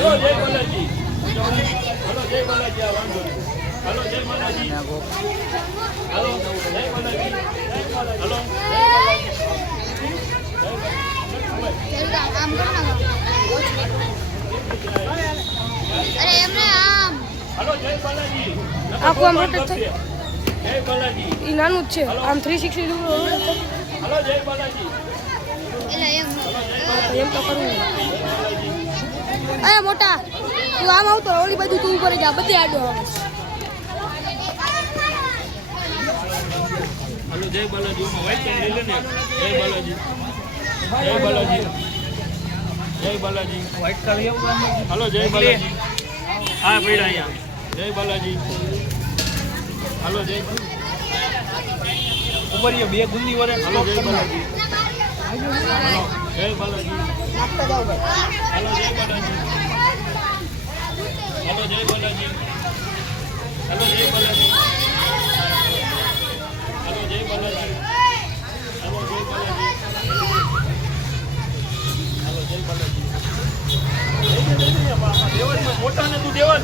Hello જય Balaji. Hello જય બાલાજી. આ વાંધો નહીં. હલો જય બાલાજી. હલો જય બાલાજી. હલો અરે એમને આમ હલો જય બાલાજી. આખું આમ રોટેટ થાય. જય બાલાજી. એ નાનું જ છે આમ 360 રોટેટ થાય. હલો જય બાલાજી. એટલે એમ એમ તો કરવું અરે મોટા તું આમ આવતો ઓલી બાજુ તું ઉપર જા બધે આડો આવે હલો જય બાલાજી. વ્હાઈટ પેન લઈ લે ને. જય બાલાજી. જય બાલાજી. જય બાલાજી. વ્હાઈટ કરી હલો જય બાલાજી. હા પીડા અહીંયા. જય બાલાજી. હલો જય ઉપર બે ગુંદી વરે. હલો જય બાલાજી. હલો જય બાલાજી. હલો જય બાલાજી. હલો જય બાલાજી. હલો જય બાલાજી. હલો જય બાલાજી. હલો જય બાલાજી. હલો જય બાલાજી. દેવાળીમાં મોટા ને તું દેવા